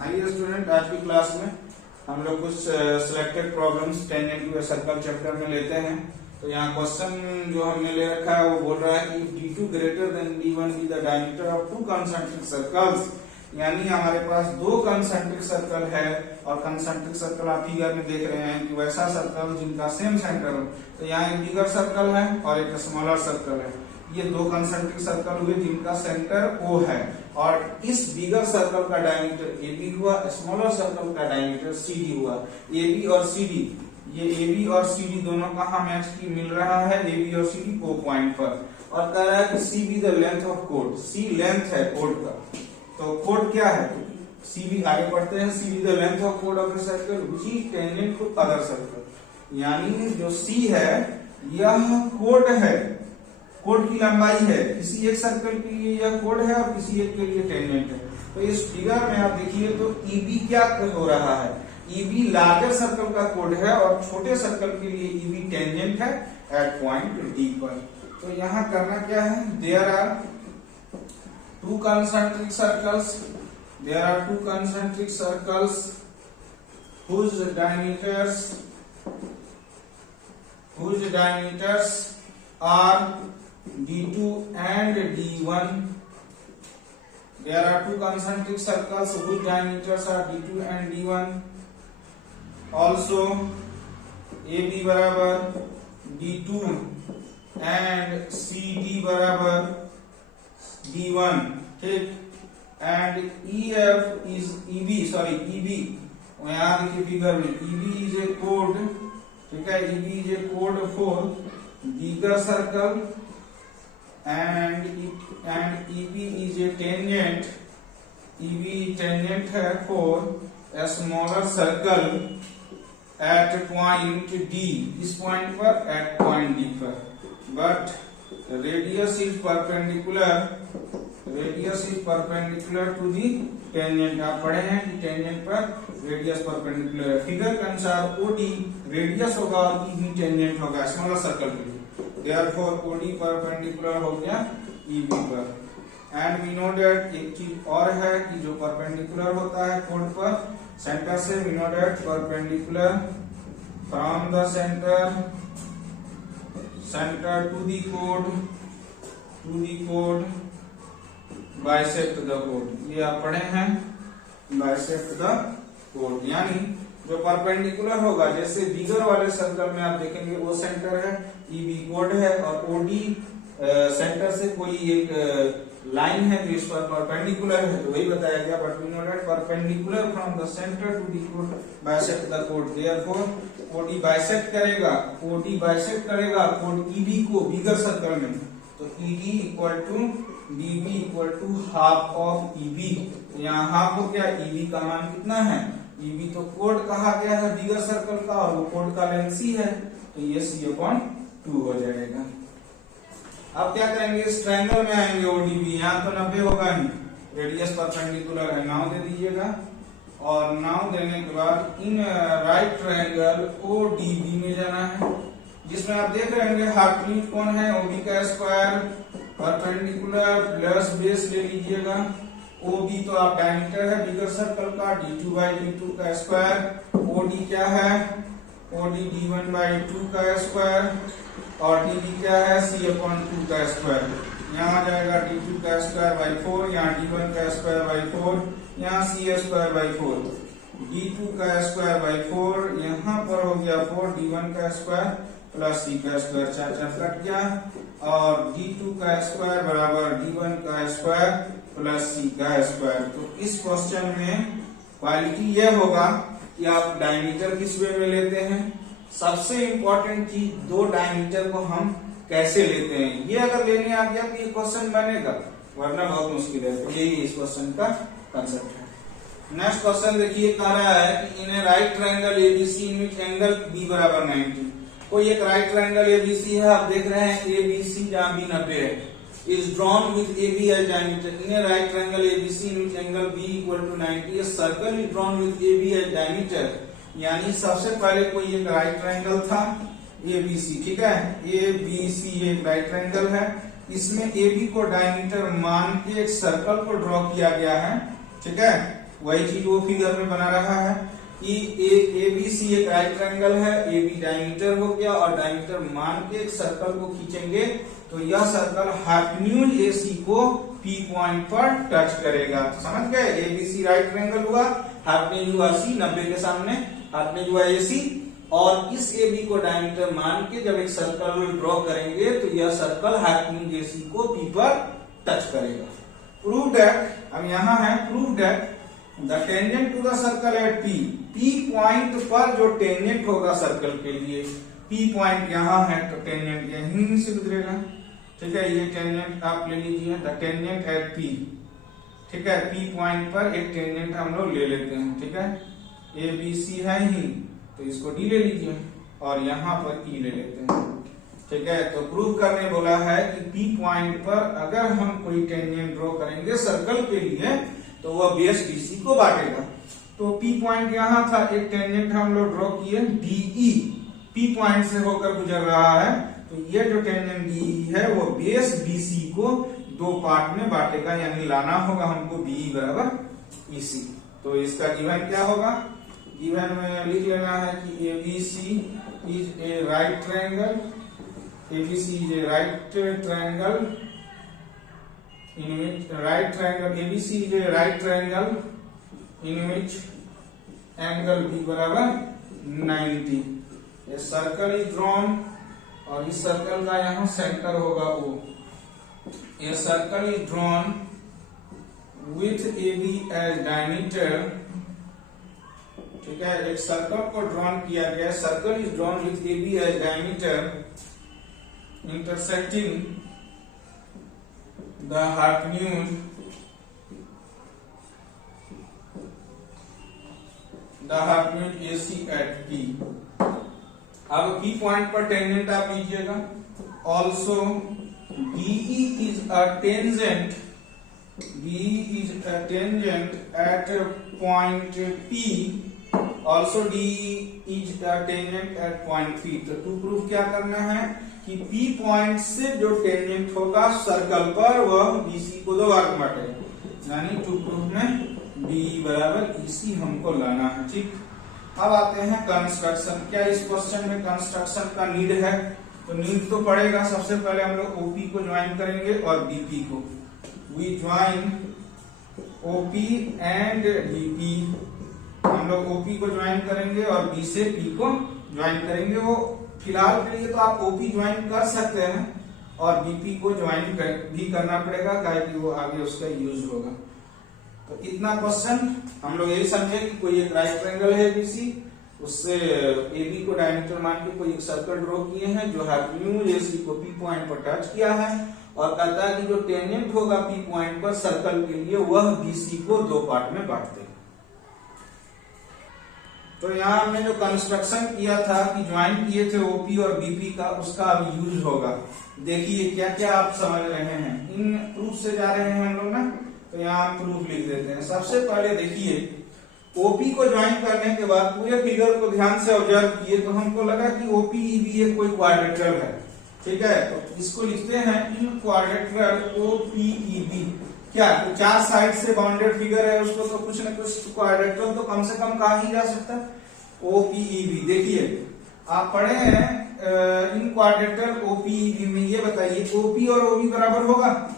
आइए स्टूडेंट, आज की क्लास में हम लोग कुछ selected problems tangent to a circle chapter में लेते हैं। तो यहाँ क्वेश्चन जो हमने ले रखा है वो बोल रहा है कि D2 greater than D1 be the diameter of to concentric circles. यानी हमारे पास दो कंसेंट्रिक सर्कल है और कंसेंट्रिक सर्कल आप फिगर में देख रहे हैं कि वैसा सर्कल जिनका सेम सेंटर हो। तो यहाँ एक बिगर सर्कल है और एक स्मॉलर सर्कल है। ये दो कंसेंट्रिक सर्कल हुए जिनका सेंटर O है और इस बिगर सर्कल का डायमीटर AB हुआ, स्मॉलर सर्कल का डायमीटर CD हुआ। AB और CD, ये AB और CD दोनों कहाँ मैच की मिल रहा है? AB और CD O पॉइंट पर। और कह रहा है कि C be the length of code, C length है कोड का। तो कोड क्या है? C बी, आगे पढ़ते हैं, C be the length of कोड of a circle which is tangent to other circle. यानी जो C है यह कोड है, कोड की लंबाई है। किसी एक सर्कल के लिए यह कोड है और किसी एक के लिए टेंजेंट है। तो इस फिगर में आप देखिए तो EB क्या हो रहा है? EB लार्जर सर्कल का कोड है और छोटे सर्कल के लिए EB टेंजेंट है एट पॉइंट D पर। तो यहाँ करना क्या है? There are two concentric circles, there are two concentric circles whose diameters are D2 and D1. There are two concentric circles whose diameters are D2 and D1. Also AB बराबर D2 and CD बराबर D1, ठीक। And EF is EB, यहाँ देखिए figure में EB is a code, ठीक है, EB is a code for bigger circle and EB is a tangent, EB tangent है for a smaller circle at point D, इस point पर at point D पर। But radius is perpendicular to the tangent। आप पढ़े हैं कि tangent पर radius perpendicular है। फिगर के अनुसार OD रेडियस होगा और EB टेंजेंट होगा स्मॉलर सर्कल के लिए। Therefore OD परपेंडिकुलर हो गया EB पर। एंड वी नो दैट एक चीज और है कि जो परपेंडिकुलर होता है कोड पर सेंटर से, we know that perpendicular from the centre to the code bisect the code. ये आप पढ़े हैं, बाइसेक्ट द कोड। यानी जो परपेंडिकुलर होगा, जैसे बिगर वाले सर्कल में आप देखेंगे वो सेंटर है, EB कोड है और OD सेंटर से कोई एक लाइन है जो इस पर परपेंडिकुलर है, तो वही बताया गया। But we know that perpendicular from the centre to the code bisect the code. Therefore OD bisect करेगा कोड EB को बिगर सर्कल में। तो ED equal to DB equal to half of EB। यहाँ हाफ हो गया, EB का मान कितना है? EB तो कोड कहा गया है बिगर सर्कल का और वो कोड का लेंथ C है, तो ये C/2 हो जाएगा। अब क्या करेंगे? इस ट्रायंगल में आएंगे ODB, यहाँ तो 90 होगा ही, रेडियस परपेंडिकुलर है, नाउ दे दीजिएगा। और नाउ देने के बाद इन राइट ट्रायंगल ODB में जाना है, जिसमें आप देख रहे होंगे हाइपोटेन्यूज कौन है? OB का स्क्वायर परपेंडिकुलर प्लस बेस ले लीजिएगा। OB तो आप डायमीटर है बिगर सर्कल का, D2/D2 का स्क्वायर। OD क्या है? OD D1/2 का स्क्वायर और DB क्या है? C/2 का स्क्वायर। यहाँ आ जाएगा D2 का स्क्वायर बाई 4, यहाँ D1 का स्क्वायर बाई 4, यहाँ C स्क्वायर बाई 4, D2 का स्क्वायर बाई 4, यहाँ पर हो गया 4, D1 का स्क्वायर प्लस C का स्क्वायर, 4 कट गया और D2 का स्क्वायर बराबर D1 का स्क्वायर प्लस C का स्क्वायर। तो इस क्वेश्चन में क्वालिटी यह होगा कि आप डायमीटर किस वे में लेते हैं। सबसे इंपॉर्टेंट चीज, दो डायमीटर को हम कैसे लेते हैं, ये अगर लेने आ गया तो ये क्वेश्चन बनेगा, वरना बहुत मुश्किल है। तो यही इस क्वेश्चन का कंसेप्ट है। नेक्स्ट क्वेश्चन देखिए, कह रहा है कि in a right triangle ABC in which angle B बराबर 90। कोई एक राइट ट्रायंगल ABC है, आप देख रहे हैं ABC जहां B 90 है, is drawn with AB as diameter. In a right triangle ABC in which angle B equal to 90, a circle is drawn with AB as diameter. यानी सबसे पहले कोई एक राइट ट्रायंगल था ABC, ठीक है, ABC एक राइट ट्रायंगल है, इसमें AB को डायमीटर मान के एक सर्कल को ड्रॉ किया गया है, ठीक है। वही चीज वो फिगर में बना रहा है कि ए बी सी एक राइट ट्रायंगल है, ए बी डायमीटर हो गया और डायमीटर मान के एक सर्कल को खींचेंगे तो यह सर्कल हाइपोटेन्यूज AC को P पॉइंट पर टच करेगा। तो समझ गए, A B C right triangle हुआ, हाइपोटेन्यूज हुआ C 90 के सामने, हाइपोटेन्यूज हुआ AC, और इस AB को डायमीटर मान के जब एक सर्कल ड्रॉ करेंगे तो यह सर्कल हाइपोटेन्यूज AC को P पर टच करेगा। प्रूव दैट, अब यहां है prove that the tangent to the circle at P point पर जो टेंजेंट होगा सर्कल के लिए, P पॉइंट यहां है तो टेंजेंट यहीं से गुजरेगा। ठीक है, ये टेंजेंट आप ले लीजिए, द टेंजेंट एट P। ठीक है, P पॉइंट पर एक टेंजेंट हम लोग ले लेते हैं। ठीक है, ABC है ही तो इसको D ले लीजिए और यहाँ पर E ले लेते हैं। ठीक है, तो प्रूव करने बोला है कि P पॉइंट पर अगर हम कोई टेंजेंट ड्रॉ करेंगे सर्कल के लिए तो वह बेस BC को बांटेगा। तो P पॉइंट यहाँ था, एक टेंजेंट हम लोग ड्रॉ किए DE, P पॉइंट से होकर गुजर रहा है, तो ये जो टेंजेंट DE है वो बेस BC को दो पार्ट में बांटेगा, यानी लाना होगा हमको BE बराबर EC। तो इसका गिवन क्या होगा, गिवन में लिख लेना है कि ABC is a right triangle, ABC is a right triangle in which ABC is a right triangle in which angle B बराबर 90। A circle is drawn और इस सर्कल का यहाँ सेंटर होगा O। A circle is drawn with AB as diameter। ठीक है, एक circle को ड्रॉन किया गया, circle is drawn with AB as diameter intersecting the hypotenuse AC at P। अब P पॉइंट पर टेंजेंट आप लीजिएगा, also BE is a tangent at point P, also DE is a tangent at point P। तो to proof क्या करना है कि P point से जो टेंजेंट होगा सर्कल पर वह BC को दो भाग में बांटेगा, यानी टू प्रूफ में DE बराबर EC हमको लाना है। ठीक, अब आते हैं कंस्ट्रक्शन। क्या इस क्वेश्चन में कंस्ट्रक्शन का नीड है? तो नीड तो पड़ेगा। सबसे पहले हम लोग OP को ज्वाइन करेंगे और BP को। We join OP and BP। हम लोग OP को ज्वाइन करेंगे और B से P को ज्वाइन करेंगे। वो फिलहाल के लिए तो आप OP ज्वाइन कर सकते हैं और BP को ज्वाइन भी करना पड़ेगा, क्योंकि वो आगे उसका यूज होगा। तो इतना क्वेश्चन हम लोग यही समझे कि कोई एक राइट ट्रायंगल है BC, उससे AB को डायमीटर मान के कोई एक सर्कल ड्रॉ किए हैं जो हाइपोटेन्यूज AC को P पॉइंट पर टच किया है, और कहता है कि जो टेंजेंट होगा P पॉइंट पर सर्कल के लिए वह BC को दो पार्ट में बांट देगा। तो यहाँ हमने जो कंस्ट्रक्शन किया था कि ज्वाइन किए थे OP और BP का, उसका अब यूज होगा। देखिए क्या क्या आप समझ रहे हैं, इन प्रूफ से जा रहे हैं हम लोग ना, तो यहाँ प्रूफ लिख देते हैं। सबसे पहले देखिए OP को ज्वाइन करने के बाद पूरे फिगर को ध्यान से ऑब्जर्व किए तो हमको लगा कि OPEB एक कोई क्वाड्रेटरल है। ठीक है, तो इसको लिखते हैं इन क्वाड्रेटरल OPEB। क्या तो चार साइड से बाउंडेड फिगर है, उसको तो कुछ न कुछ क्वाड्रेटरल तो कम से कम कहा ही जा सकता है। OPEB देखिए आप पढ़े हैं इन क्वाड्रेटरल OPEB में, ये बताइए OP और OB बराबर होगा?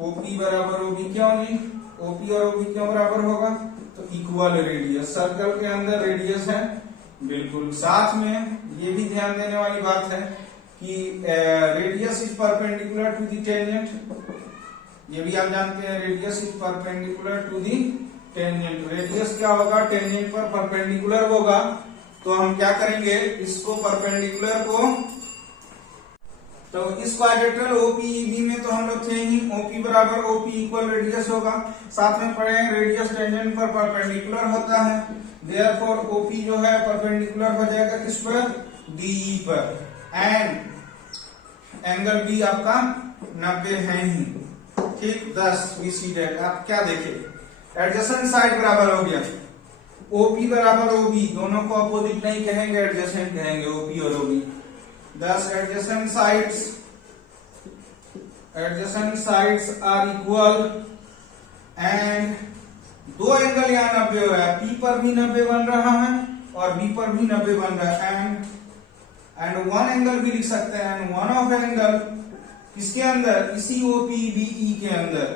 OP बराबर OB क्यों नहीं? OP और OB क्यों बराबर होगा? तो इक्वल रेडियस, सर्कल के अंदर रेडियस है बिल्कुल। साथ में ये भी ध्यान देने वाली बात है कि radius is perpendicular to the tangent. ये भी आप जानते हैं, radius is perpendicular to the tangent. Radius क्या होगा? टेंजेंट पर परपेंडिकुलर होगा। तो हम क्या करेंगे, इसको परपेंडिकुलर को, तो इस क्वाड्रेटरल OPEB में तो हम लोग थे ही, OP बराबर OP इक्वल रेडियस होगा। साथ में पढ़े रेडियस टेंजेंट पर परपेंडिकुलर होता है, देयरफॉर OP जो है परपेंडिकुलर हो जाएगा किस पर? DE पर। एंड एंगल B आपका 90 है ही। ठीक, 10 BC डेट। आप क्या देखे, एडजेसेंट साइड बराबर हो गया, OP बराबर OB, दोनों को अपोजिट नहीं कहेंगे, एडजेसेंट कहेंगे OP और OB। 10 adjacent sides are equal and दो एंगल यहाँ 90 हो रहा है, P पर भी 90 बन रहा है और B पर भी 90 बन रहा है, एंड वन एंगल भी लिख सकते हैं, एंड वन ऑफ एंगल किसके अंदर, इसी OPBE के अंदर,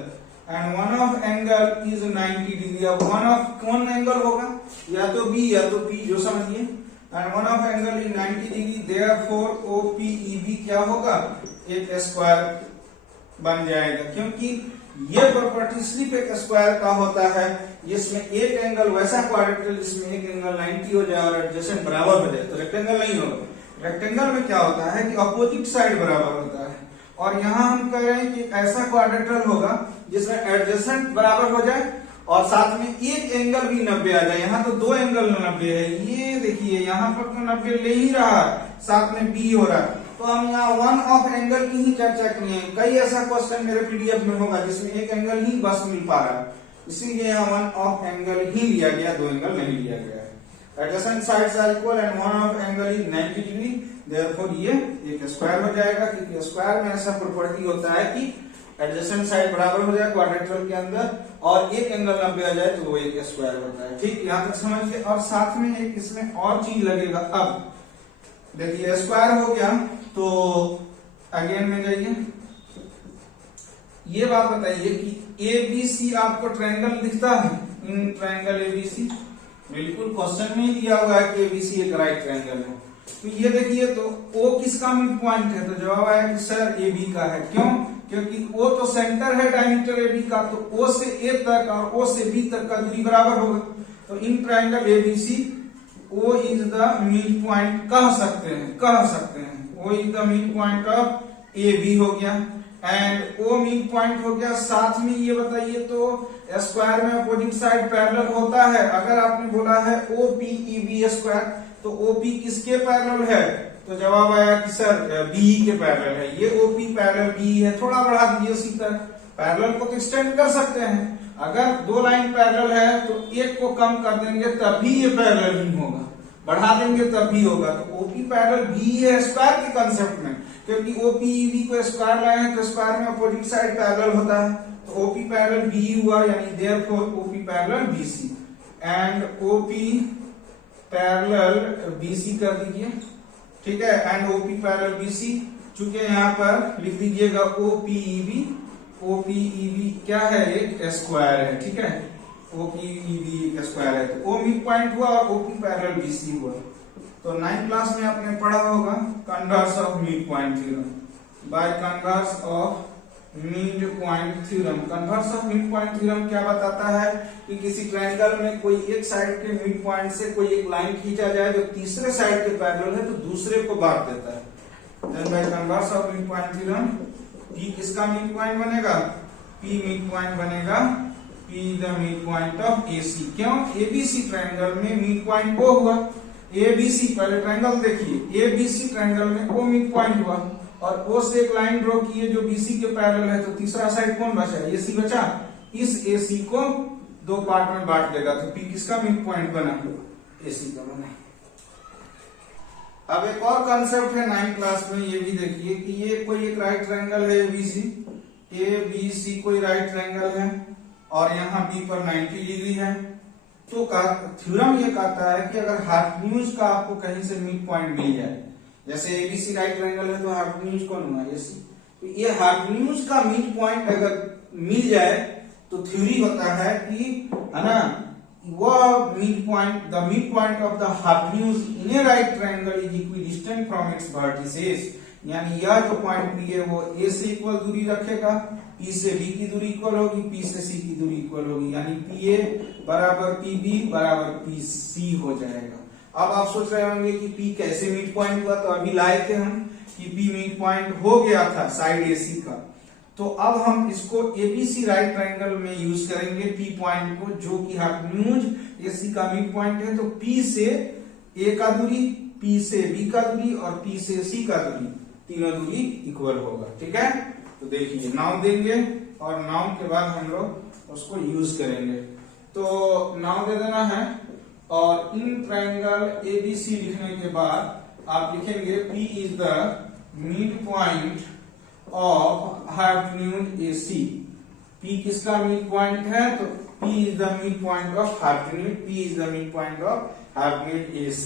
and one of angle is 90 degree. अब वन ऑफ कौन एंगल होगा, या तो B या तो P, जो समझिए, and one of angle is 90 degree, therefore OPEB क्या होगा, एक स्क्वायर बन जाएगा, क्योंकि ये प्रॉपर्टी सिर्फ एक स्क्वायर का होता है, जिसमें एक एंगल वैसा क्वाड्रेंटल जिसमें एक एंगल 90 हो जाए और एडजेसेंट बराबर हो जाए। तो रेक्टेंगल नहीं होगा, रेक्टेंगल में क्या होता है कि अपोजिट साइड बराबर होता है, और यहाँ हम कह रहे हैं कि ऐसा क्वाड्रेंटल होगा जिसमें एडजेसेंट बराबर हो जाए और साथ में एक एंगल भी 90 आ जाए। यहाँ तो दो एंगल 90 है, ये देखिए यहाँ पर तो 90 ले ही रहा है, साथ में B हो रहा है, तो हम यहाँ वन ऑफ एंगल की ही चर्चा किए हैं। कई ऐसा क्वेश्चन मेरे PDF में होगा जिसमें एक एंगल ही बस मिल पा रहा है, इसीलिए यहाँ वन ऑफ एंगल ही लिया गया, दो एंगल नहीं लिया गया है। Adjacent sides are equal and one of angle is 90 degree, therefore ये एक स्क्वायर हो जाएगा, क्योंकि स्क्वायर में ऐसा प्रॉपर्टी होता है कि एडजेसेंट साइड बराबर हो जाए क्वाड्रेंटल के अंदर और एक एंगल 90 आ जाए तो वो एक स्क्वायर होता है। ठीक, यहाँ तक समझिए। और साथ में एक इसमें और चीज लगेगा। अब देखिए स्क्वायर हो गया, तो अगेन में जाइए, ये बात बताइए कि ABC आपको ट्रायंगल दिखता है, इन ट्रायंगल ABC, बिल्कुल क्वेश्चन में ही दिया हुआ है कि ABC एक राइट ट्रायंगल है। तो ये देखिए, तो O किसका मिड पॉइंट है, तो जवाब आया कि सर AB का है। क्यों, क्योंकि O तो सेंटर है डायमीटर AB का, तो O से A तक और O से B तक का दूरी बराबर होगा। तो in triangle ABC O is the mid point कह सकते हैं, O is the mid point of AB हो गया, एंड O मिड पॉइंट हो गया। साथ में ये बताइए, तो स्क्वायर में अपोजिट साइड पैरेलल होता है। अगर आपने बोला है OPEB स्क्वायर, तो OP किसके पैरेलल है, तो जवाब आया कि सर BE के पैरेलल है। ये OP पैरेलल BE है, थोड़ा बढ़ा दीजिए उसी तरह, पैरेलल को तो एक्सटेंड कर सकते हैं। अगर दो लाइन पैरेलल है तो एक को कम कर देंगे तभी ये पैरेलल ही होगा, बढ़ा देंगे तब भी होगा। तो OP पैरेलल BE है स्क्वायर के कंसेप्ट में, क्योंकि OPEB को स्क्वायर लाए हैं तो स्क्वायर में अपोजिट साइड पैरेलल होता है, तो OP पैरेलल BE हुआ, यानी therefore OP parallel BC, and OP parallel BC कर दीजिए, ठीक है, एंड OP पैरेलल BC, चूंकि यहाँ पर लिख दीजिएगा OPEB क्या है, एक स्क्वायर है, ठीक है, OPEB एक स्क्वायर है, तो O मिड पॉइंट हुआ और OP पैरेलल BC हुआ। तो 9th क्लास में आपने पढ़ा होगा converse of mid point theorem, bye converse of mid point theorem. Converse of mid point theorem क्या बताता है कि किसी ट्रायंगल में कोई एक साइड के मिड पॉइंट से कोई एक लाइन खींचा जाए जो तीसरे साइड के पैरेलल है, तो दूसरे को बांट देता है। Then by converse of mid point theorem P किसका मिड पॉइंट बनेगा, P मिड पॉइंट बनेगा, P the mid point of AC। क्यों, ABC ट्रायंगल में मिड पॉइंट वो हुआ, ABC पहले ट्रायंगल देखिए, ABC ट्रायंगल में O मिड पॉइंट हुआ और O से एक लाइन ड्रॉ किए जो BC के पैरेलल है, तो तीसरा साइड कौन बचा, AC बचा। इस AC को दो पार्ट में बांट देगा, तो P किसका मिड पॉइंट बना, AC का बना। अब एक और कंसेप्ट है 9th क्लास में, ये भी देखिए कि ये कोई एक राइट ट्रायंगल है ABC कोई राइट ट्रायंगल है और यहाँ B पर 90 डिग्री है। तो थ्योरम ये कहता है कि अगर हाइपोटेन्यूज का आपको कहीं से मिड पॉइंट मिल जाए, जैसे ABC राइट ट्रायंगल है तो हाइपोटेन्यूज कौन हुआ, AC, तो ये हाइपोटेन्यूज का मिड पॉइंट अगर मिल जाए तो थ्योरी होता है कि, है ना, वह mid point, the mid point of the hypotenuse in a right triangle is equidistant from its vertices, यानी यह जो पॉइंट P है वो A से इक्वल दूरी रखेगा, P से B की दूरी इक्वल होगी, P से C की दूरी इक्वल होगी, यानी PA बराबर PB बराबर PC हो जाएगा। अब आप सोच रहे होंगे कि P कैसे मिड पॉइंट हुआ, तो अभी लाए थे हम कि P मिड पॉइंट हो गया था साइड AC का, तो अब हम इसको ABC राइट ट्रायंगल में यूज करेंगे P पॉइंट को, जो कि हाइपोटेन्यूज AC का मिड पॉइंट है। तो P से A का दूरी, P से B का दूरी और P से C का दूरी, तीनों दूरी इक्वल होगा, ठीक है। तो देखिए नाउन देंगे और नाउन के बाद हम लोग उसको यूज करेंगे। तो नाउन दे देना है और इन ट्रायंगल ABC लिखने के बाद आप लिखेंगे P is the mid point of hypotenuse AC, P किसका मिड पॉइंट है, तो P is the mid point of hypotenuse, P is the mid point of hypotenuse AC.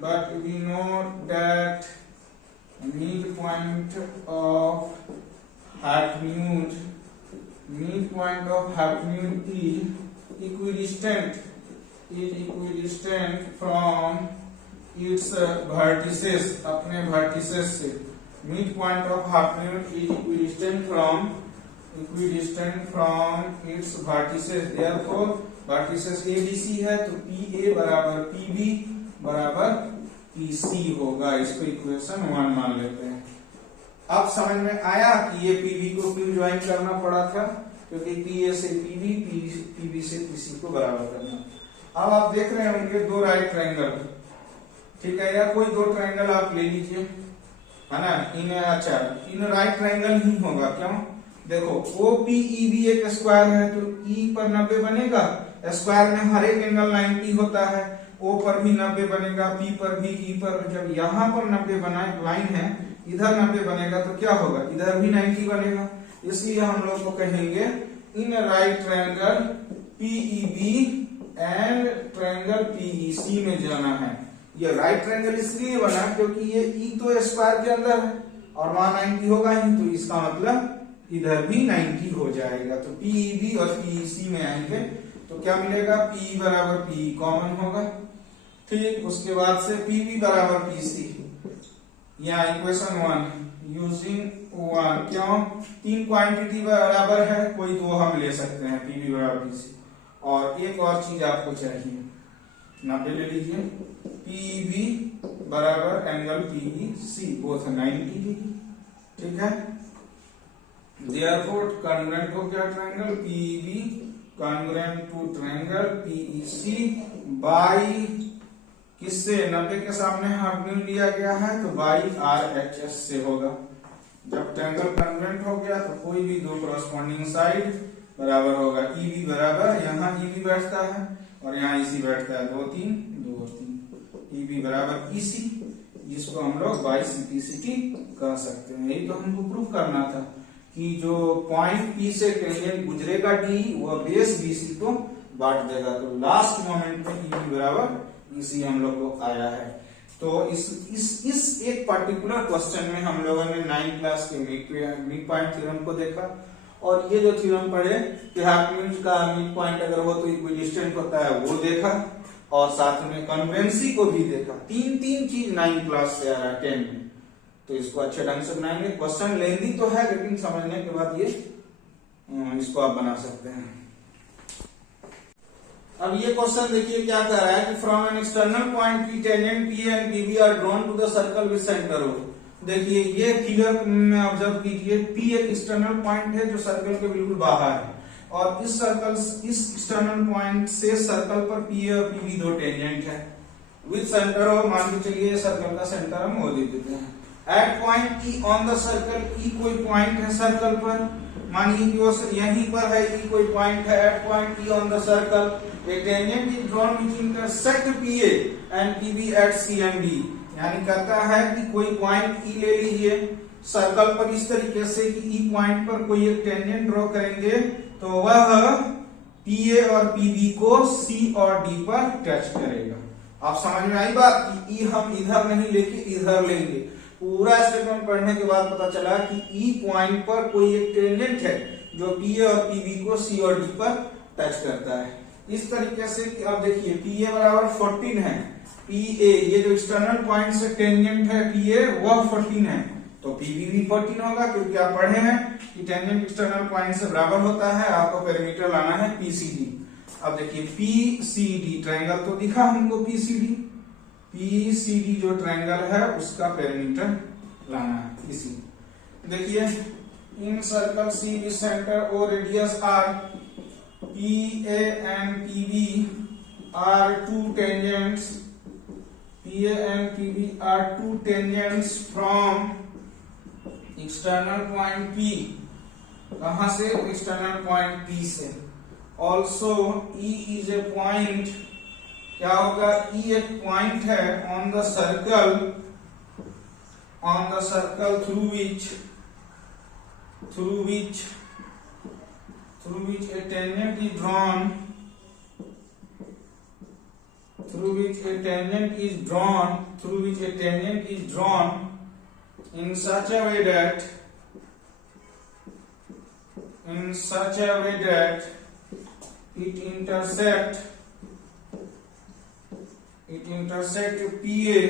But we know that midpoint of hypotenuse is equidistant from its vertices, अपने vertices से. Midpoint of hypotenuse is equidistant from its vertices. Therefore vertices ABC है तो PA बराबर PB बराबर PC होगा. इसको equation 1 मान लेते हैं. अब समझ में आया कि ये PB को क्यों ज्वाइन करना पड़ा था, क्योंकि PA से PB, PB से PC को बराबर करना. अब आप देख रहे होंगे दो राइट ट्रायंगल, ठीक है, या कोई दो ट्रायंगल आप ले लीजिए, है ना. इन राइट ट्रायंगल ही होगा. क्यों, देखो OPEB एक स्क्वायर है तो E पर 90 बनेगा. स्क्वायर में हर एक एंगल 90 होता है. O पर भी 90 बनेगा, P पर भी, E पर. जब यहाँ पर 90 बना लाइन है, इधर 90 बनेगा तो क्या होगा, इधर भी 90 बनेगा. इसलिए हम लोग को कहेंगे in right triangle PEB and triangle PEC में जाना है. ये राइट ट्रायंगल इसलिए बना क्योंकि ये E तो स्क्वायर के अंदर है और वहां 90 होगा ही, तो इसका मतलब इधर भी 90 हो जाएगा. तो PEB और PEC में आएंगे तो क्या मिलेगा, PE बराबर PE कॉमन होगा. ठीक, उसके बाद से PB बराबर PC, या इक्वेशन 1 यूजिंग 1. क्यों, तीन क्वांटिटी बराबर है, कोई दो हम ले सकते हैं, PB बराबर PC. और एक और चीज आपको चाहिए, 90 ले लीजिए. PEB बराबर एंगल PEC, बोथ 90 डिग्री. ठीक है, देयरफॉर कॉन्ग्रुएंट हो गया triangle PEB congruent to triangle PEC by किससे, 90 के सामने हाइपोटेन्यूज लिया गया है तो बाई RHS से होगा. जब ट्रायंगल कॉन्ग्रुएंट हो गया तो कोई भी दो कॉरस्पॉन्डिंग साइड बराबर होगा. EB बराबर, यहाँ EB बैठता है और यहाँ EC बैठता है, 2 3 2 3. EB बराबर EC, जिसको हम लोग बाई CPCT कह सकते हैं. यही तो हमको प्रूव करना था कि जो पॉइंट P से टेंजेंट गुजरेगा D, वह बेस BC को बांट देगा. तो लास्ट मोमेंट में EB बराबर EC हम लोग को आया है. तो इस एक पर्टिकुलर क्वेश्चन में हम लोगों ने 9th क्लास के मिड पॉइंट थ्योरम को देखा, और ये जो थ्योरम पढ़े कि हाइपोटेन्यूज का मिड पॉइंट अगर हो तो इक्विडिस्टेंट होता है, वो देखा, और साथ में कन्वेंसी को भी देखा. तीन चीज 9th क्लास से आ रहा है 10 में. तो इसको अच्छे ढंग से बनाएंगे. क्वेश्चन लेंदी तो है, लेकिन समझने के बाद ये इसको आप बना सकते हैं. अब ये क्वेश्चन देखिए क्या कह रहा है कि from an external point P tangent P and PB are drawn to the circle with centre O. देखिए ये फिगर में ऑब्जर्व कीजिए, P एक एक्सटर्नल पॉइंट है जो सर्कल के बिल्कुल बाहर है, और इस एक्सटर्नल पॉइंट से सर्कल पर P और PB दो टेंजेंट है विद सेंटर O. मान के चलिए सर्कल का सेंटर हम O दे देते हैं. At point E on the circle, E कोई पॉइंट है सर्कल पर, मानिए कि वो यहीं पर है, E कोई पॉइंट है. At point E on the circle a tangent is drawn which intersect PA and PB at C and D. यानी कहता है कि कोई पॉइंट E ले लीजिए सर्कल पर इस तरीके से कि E पॉइंट पर कोई एक टेंजेंट ड्रॉ करेंगे तो वह PA और PB को C और D पर टच करेगा. आप समझ में आई बात कि E हम इधर नहीं लेके इधर लेंगे. पूरा स्टेटमेंट पढ़ने के बाद पता चला कि E पॉइंट पर कोई एक टेंजेंट है जो PA और PB को C और D पर टच करता है. इस तरीके से कि अब देखिए PA बराबर 14 है, PA ये जो एक्सटर्नल पॉइंट से टेंजेंट है PA वह 14 है, तो PB भी 14 होगा, क्योंकि आप पढ़े हैं कि टेंजेंट एक्सटर्नल पॉइंट से बराबर होता है. आपको पेरीमीटर लाना है PCD. अब देखिए PCD ट्रायंगल तो दिखा हमको, PCD जो ट्रायंगल है उसका पेरीमीटर लाना है. इसी देखिए इन circle C with center O radius R, PA and PB are two tangents. PA and PB are two tangents from external point P. कहां से, external point P से. Also E is a point. क्या होगा, E एक point है on the circle through which through which a tangent is drawn in such a way that it intersect PA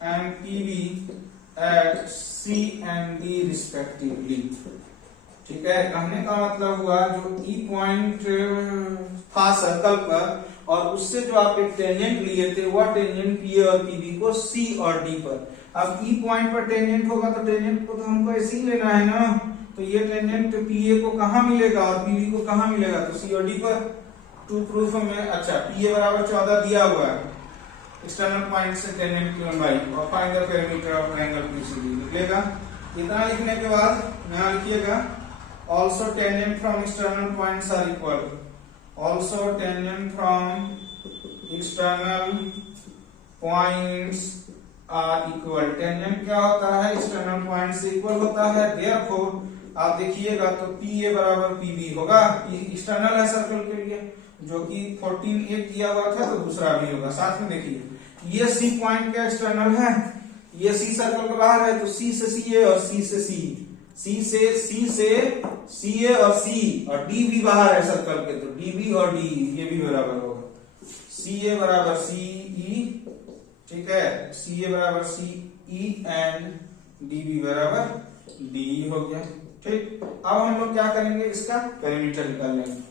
and PB at C and D respectively। ठीक है, कहने का मतलब हुआ जो ई पॉइंट था सर्कल पर और उससे जो आप एक टेंजेंट लिए थे वह टेंजेंट पीए और पीबी को सी और डी पर। अब ई पॉइंट पर टेंजेंट होगा तो टेंजेंट को तो हमको ऐसे ही लेना है ना, तो ये टेंजेंट पीए को कहां मिलेगा और पीबी को कहां मिलेगा, तो सी और डी पर। टू प्रूफ में अच्छा पीए बराबर 14 दिया हुआ है एक्सटर्नल पॉइंट से टेंजेंट की लंबाई और find the perimeter of triangle PCD लिखिएगा। इतना लिखने के बाद यहां लिखिएगा also tangent from external points are equal, also tangent from external points are equal। Tangent क्या होता है, एक्सटर्नल पॉइंट से इक्वल होता है, therefore आप देखिएगा तो PA बराबर PB होगा। एक्सटर्नल है सर्कल के लिए जो कि 14 एक किया हुआ था तो दूसरा भी होगा। साथ में देखिए ये C पॉइंट का एक्सटर्नल है, ये C सर्कल के बाहर है तो C से CA और C से C और C और D भी बाहर है सर्कल के, तो DB और D ये भी बराबर होगा। CA बराबर CE, ठीक है, CA बराबर CE एंड DB बराबर DE हो गया। ठीक, अब हम लोग क्या करेंगे, इसका पेरीमीटर निकाल लेंगे।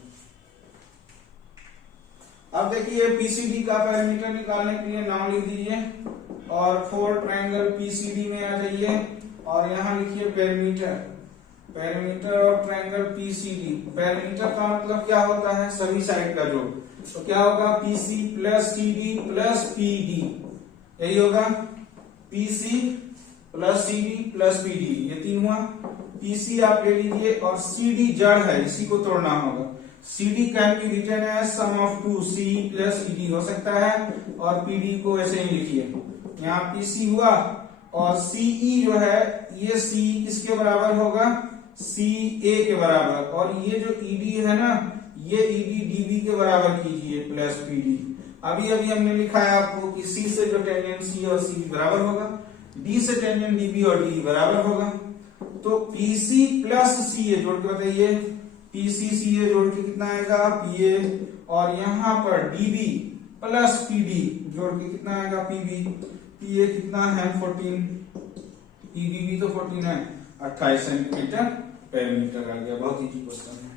अब देखिए PCD का पेरीमीटर निकालने के लिए नाम लिख दीजिए और 4 ट्रायंगल PCD में आ जाइए और यहाँ लिखिए perimeter of triangle PCD। Perimeter का मतलब क्या होता है, सभी साइड का जोड़। तो क्या होगा, PC plus CD plus PD, यही होगा PC plus CD plus PD, ये 3 हुआ। PC आप ले लीजिए और CD जड़ है, इसी को तोड़ना होगा। CD can be written as sum of 2 C plus ED हो सकता है और PD को ऐसे ही लिखिए। यहाँ PC हुआ और CE जो है ये C किसके बराबर होगा, CA के बराबर, और ये जो ED है ना ये ED DB के बराबर कीजिए प्लस PD। अभी हमने लिखा है आपको कि C से जो टेंजेंट C और CB बराबर होगा, D से टेंजेंट DB और DE बराबर होगा। तो PC प्लस CA जोड़ के बताइए, PC CA जोड़ के कितना आएगा PA, और यहाँ पर DB प्लस PD जोड़ के कितना आएगा PB। PA कितना है 14, PB भी तो 14 है, 28 सेंटीमीटर पेरीमीटर आ गया। बहुत ही क्वेश्चन है।